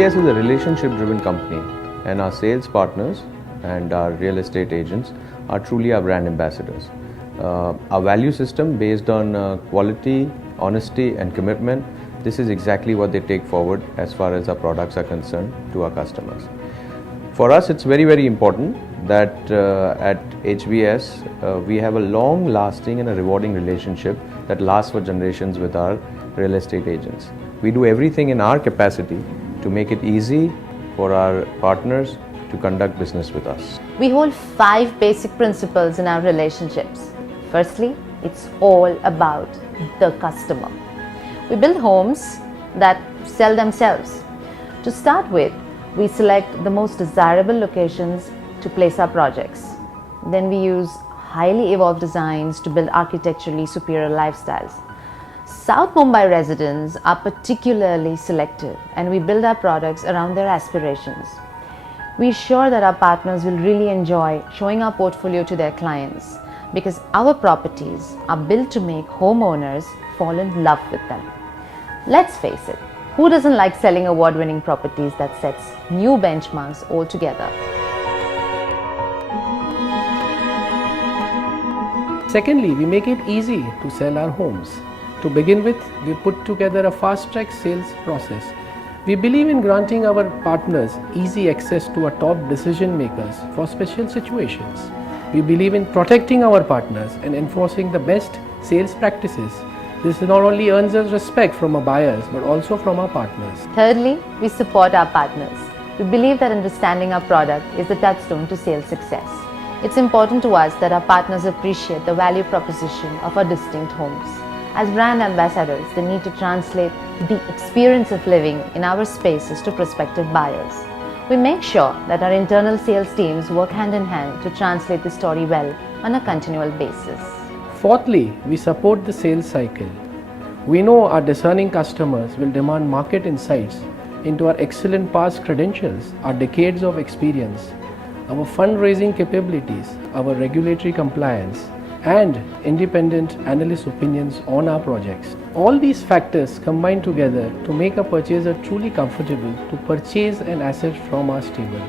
HBS is a relationship-driven company, and our sales partners and our real estate agents are truly our brand ambassadors. Our value system based on quality, honesty and commitment, this is exactly what they take forward as far as our products are concerned to our customers. For us, it's very, very important that at HBS, we have a long-lasting and a rewarding relationship that lasts for generations with our real estate agents. We do everything in our capacity to make it easy for our partners to conduct business with us. We hold 5 basic principles in our relationships. Firstly, it's all about the customer. We build homes that sell themselves. To start with, we select the most desirable locations to place our projects. Then we use highly evolved designs to build architecturally superior lifestyles. South Mumbai residents are particularly selective, and we build our products around their aspirations. We ensure that our partners will really enjoy showing our portfolio to their clients because our properties are built to make homeowners fall in love with them. Let's face it, who doesn't like selling award-winning properties that sets new benchmarks altogether? Secondly, we make it easy to sell our homes. To begin with, we put together a fast-track sales process. We believe in granting our partners easy access to our top decision makers for special situations. We believe in protecting our partners and enforcing the best sales practices. This not only earns us respect from our buyers but also from our partners. Thirdly, we support our partners. We believe that understanding our product is the touchstone to sales success. It's important to us that our partners appreciate the value proposition of our distinct homes. As brand ambassadors, they need to translate the experience of living in our spaces to prospective buyers. We make sure that our internal sales teams work hand in hand to translate the story well on a continual basis. Fourthly, we support the sales cycle. We know our discerning customers will demand market insights into our excellent past credentials, our decades of experience, our fundraising capabilities, our regulatory compliance, and independent analyst opinions on our projects. All these factors combine together to make a purchaser truly comfortable to purchase an asset from our stable.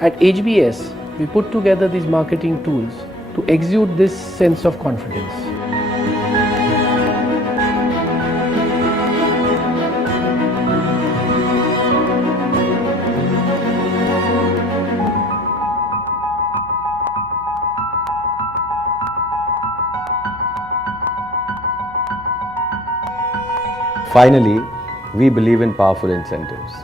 At HBS, we put together these marketing tools to exude this sense of confidence. Finally, we believe in powerful incentives.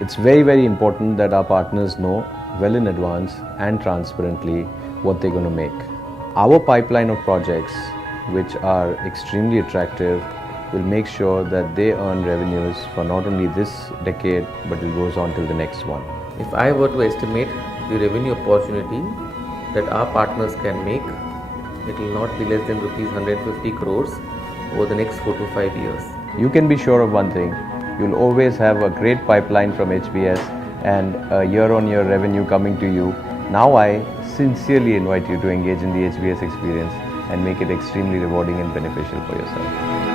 It's very, very important that our partners know well in advance and transparently what they're going to make. Our pipeline of projects, which are extremely attractive, will make sure that they earn revenues for not only this decade but it goes on till the next one. If I were to estimate the revenue opportunity that our partners can make, it will not be less than rupees 150 crores over the next 4 to 5 years. You can be sure of one thing, you'll always have a great pipeline from HBS and a year-on-year revenue coming to you. Now I sincerely invite you to engage in the HBS experience and make it extremely rewarding and beneficial for yourself.